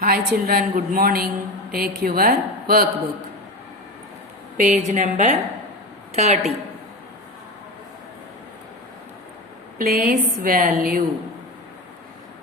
Hi children, good morning. Take your workbook. Page number 30. Place value.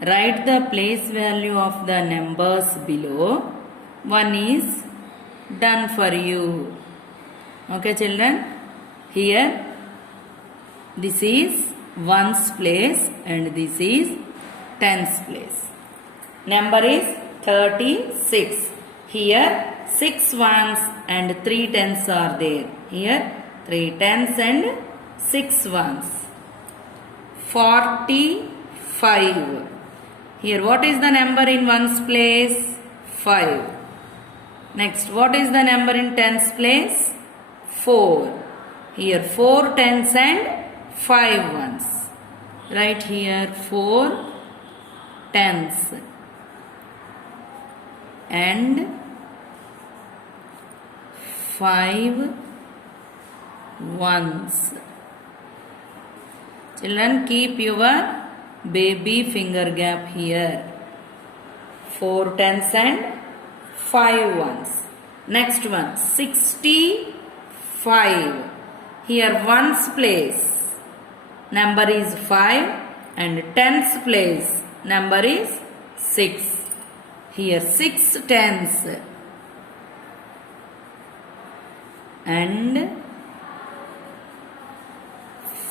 Write the place value of the numbers below. One is done for you. Okay children. Here this is ones place and this is tens place. Number is 36. Here 6 ones and 3 tens are there. Here 3 tens and 6 ones. 45. Here what is the number in ones place? 5. Next what is the number in tens place? 4. Here 4 tens and 5 ones. Right here 4 tens and 5 ones. Children, keep your baby finger gap here. 4 tens and 5 ones. Next one 65. Here ones place number is 5 and tens place number is 6. Here 6 tens and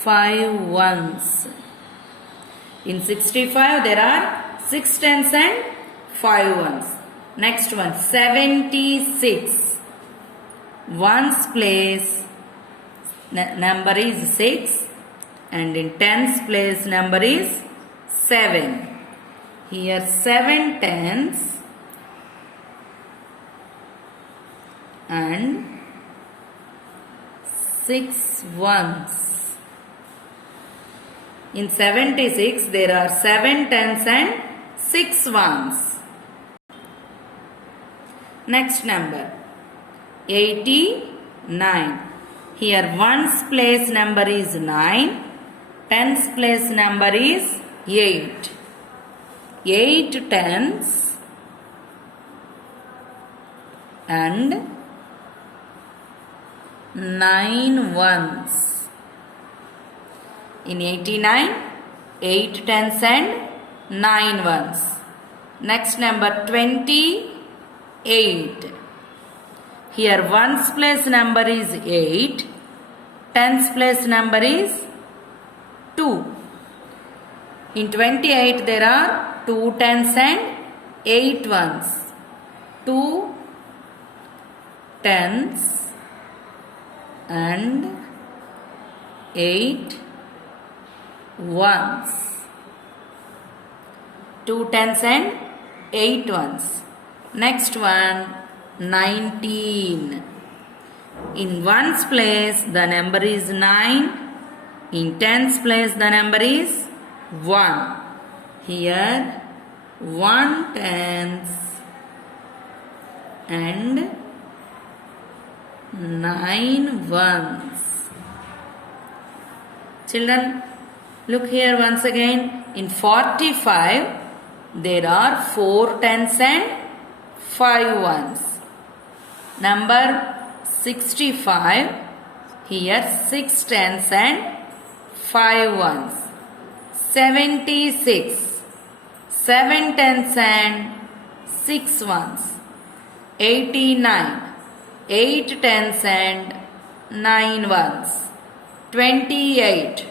5 ones. In 65 there are 6 tens and 5 ones. Next one 76. Ones place number is 6 and in tens place number is 7. Here 7 tens and 6 ones. In 76 there are 7 tens and 6 ones. Next number 89. Here ones place number is 9, tens place number is 8. 8 tens and 9 ones. In 89, 8 tens and 9 ones. Next number 28. Here ones place number is 8, tens place number is 2. In 28 there are 2 tens and 8 ones. 2 tens and 8 ones. 2 tens and 8 ones. Next one 19. In ones place the number is 9. In tens place the number is 1. Here 1 tens and 9 ones. Children, look here once again. In 45 there are 4 tens and 5 ones. Number 65, here 6 tens and 5 ones. 76, 7 tens and 6 ones. 89, 8 tens and 9 ones. 28,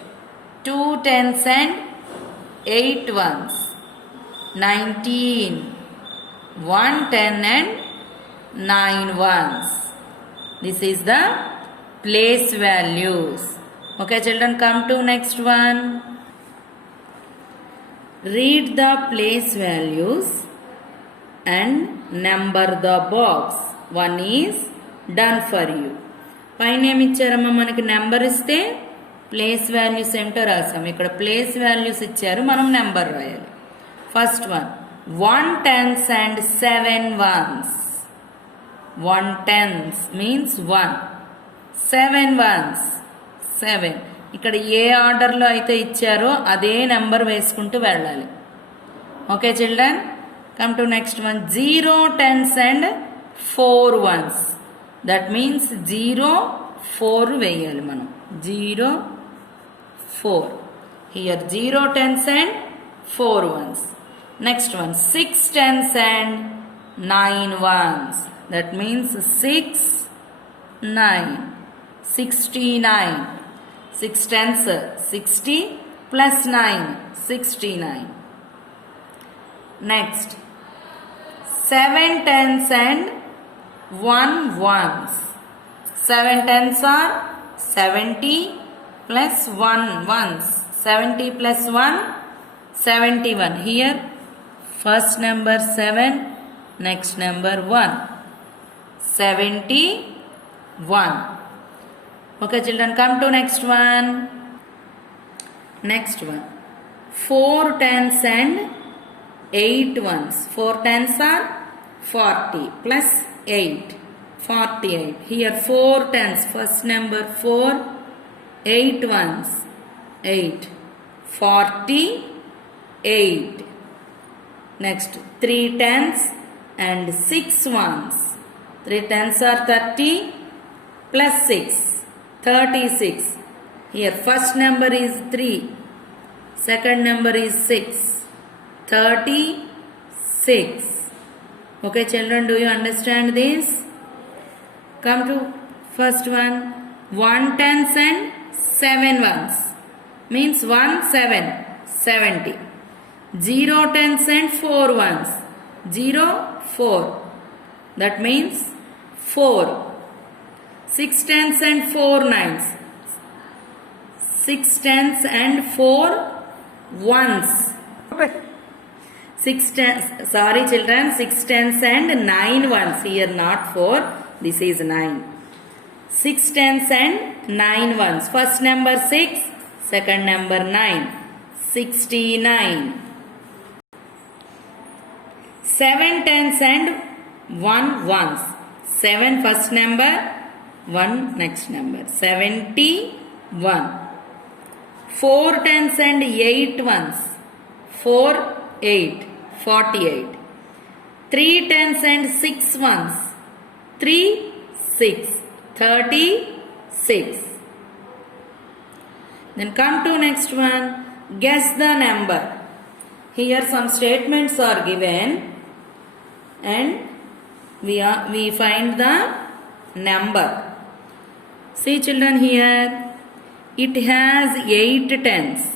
2 tens and 8 ones. 19, 1 ten and 9 ones. This is the place values. Okay children, come to next one. Read the place values and number the box. One is done for you. పైన ఏమి ఇచ్చారమ్మా, మనకి number ఇస్తే place values ఏంటో రాసాం. ఇక్కడ place values ఇచ్చారు, మనం number రాయాలి. First one 1 tens and 7 ones. 1 tens means 1. 7 ones 7. ఇక్కడ ఏ ఆర్డర్లో అయితే ఇచ్చారో అదే నెంబర్ వేసుకుంటూ వెళ్ళాలి. Okay children, Come to next one. 0 tens and 4 ones. That means 0 4 వేయాలి మనం. 0 4. Here 0 tens and 4 ones. Next one. 6 tens and 9 ones. That means 6 9. 69. 6 tens 60 plus 9 69. Next. 7 tens and 1 ones. 7 tens are 70 plus 1 ones. 70 plus 1 71. Here first number 7, next number 1. 71. Okay children, come to next one. Next one. 4 tens and 8 ones. 4 tens are 40 plus 8. 48. Here 4 tens. First number 4. 8 ones. 8. 48. Next 3 tens and 6 ones. 3 tens are 30 plus 6. 36. Here first number is 3. Second number is 6. 36. Okay children, do you understand this? Come to first one. 1 tens and 7 ones. Means 1 7. 70. 0 tens and 4 ones. 0 4. That means 4. 6 tens and 4 nines. 6 tens and 4 ones. 6 tens, sorry children, 6 tens and 9 ones. Here not 4, this is 9. 6 tens and 9 ones. First number 6, second number 9. 69. 7 tens and 1 ones. 7 first number, 1 next number. 71. 4 tens and 8 ones. 4 8. 48. 3 tens and 6 ones. 3 6. 36. Then come to next one. Guess the number. Here some statements are given and we find the number. See children, here it has 8 tens.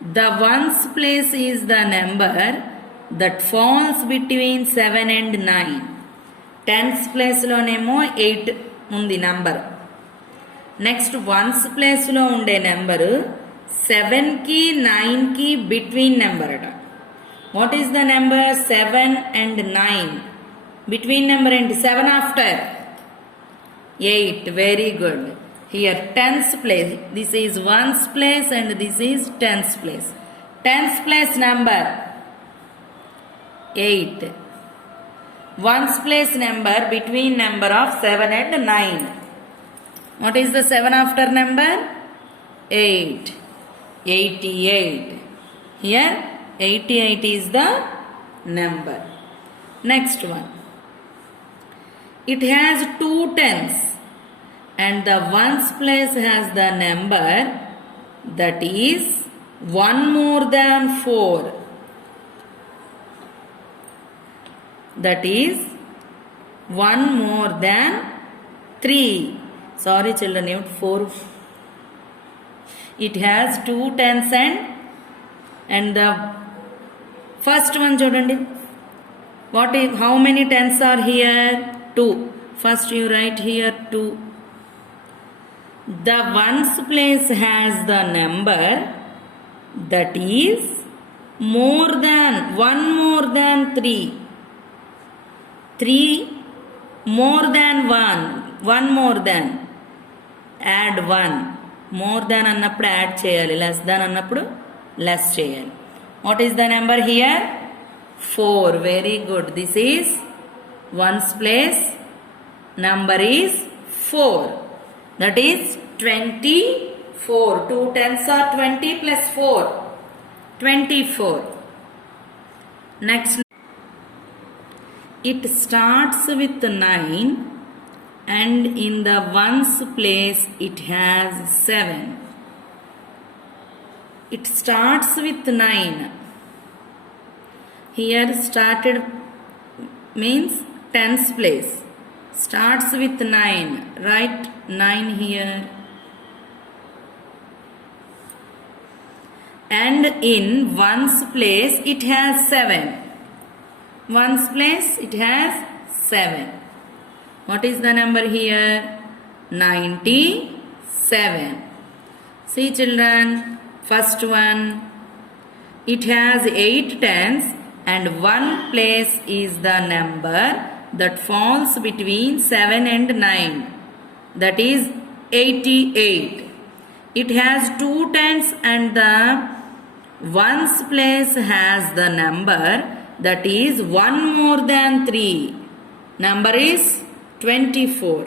The ones place is the number that falls between 7 and 9. Tens place lo nemo 8 undi number. Next ones place lo unde number 7 ki 9 ki between number ata. What is the number? 7 and 9. Between number and 7 after 8. Very good. Here tens place. This is ones place and this is tens place. Tens place number 8. Ones place number between number of 7 and 9. What is the 7 after number? 8. 88. Here 88 is the number. Next one. It has 2 tens. And the ones place has the number that is 1 more than 4. That is 1 more than 3. Sorry children, 4. It has 2 tens and the first one chudandi. What is, how many tens are here? 2. First you write here 2. The ones place has the number that is more than 1 more than 3. 3 more than 1. 1 more than. Add 1. More than annappudu add cheyali. Less than annappudu less cheyali. What is the number here? 4. Very good. This is ones place. Number is 4. That is 24. 2 tens are 20 plus 4. 24. Next. it starts with 9 and in the ones place it has 7. It starts with 9. Here started means tens place. Starts with 9. Write 9 here. And in ones place it has 7. Ones place it has 7. What is the number here? 97. See children, first one, it has 8 tens and one place is the number that falls between 7 and 9. That is 88. It has 2 tens and the ones place has the number that is 1 more than 3. Number is 24.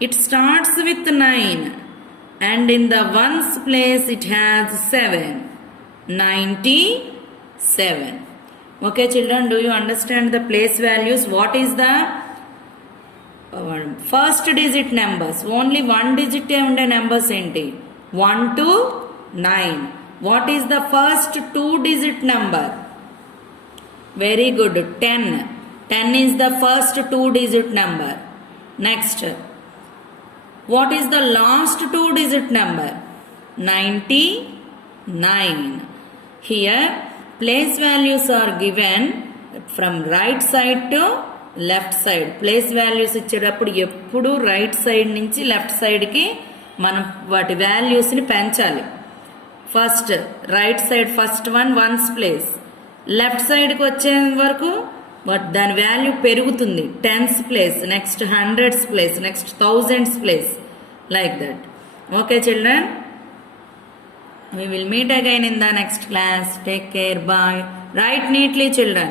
It starts with 9 and in the ones place it has 7. 97. Okay children, do you understand the place values? What is the first digit numbers? Only one digit unde numbers enti 1 to 9. What is the first 2 digit number? Very good, 10. 10 is the first 2 digit number. Next, what is the last 2 digit number? 99. Here place values are given from right side to left side. Place values ఇచ్చేటప్పుడు ఎప్పుడు right side నుంచి left సైడ్కి మనం వాటి వాల్యూస్ని పెంచాలి. First right side first one ones place, left సైడ్కి వచ్చే వరకు దాని వాల్యూ పెరుగుతుంది. Tens place, next hundreds place, next thousands place, like that. Okay children, we will meet again in the next class. Take care. Bye. Write neatly children.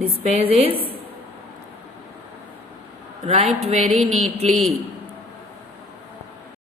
This page is write very neatly.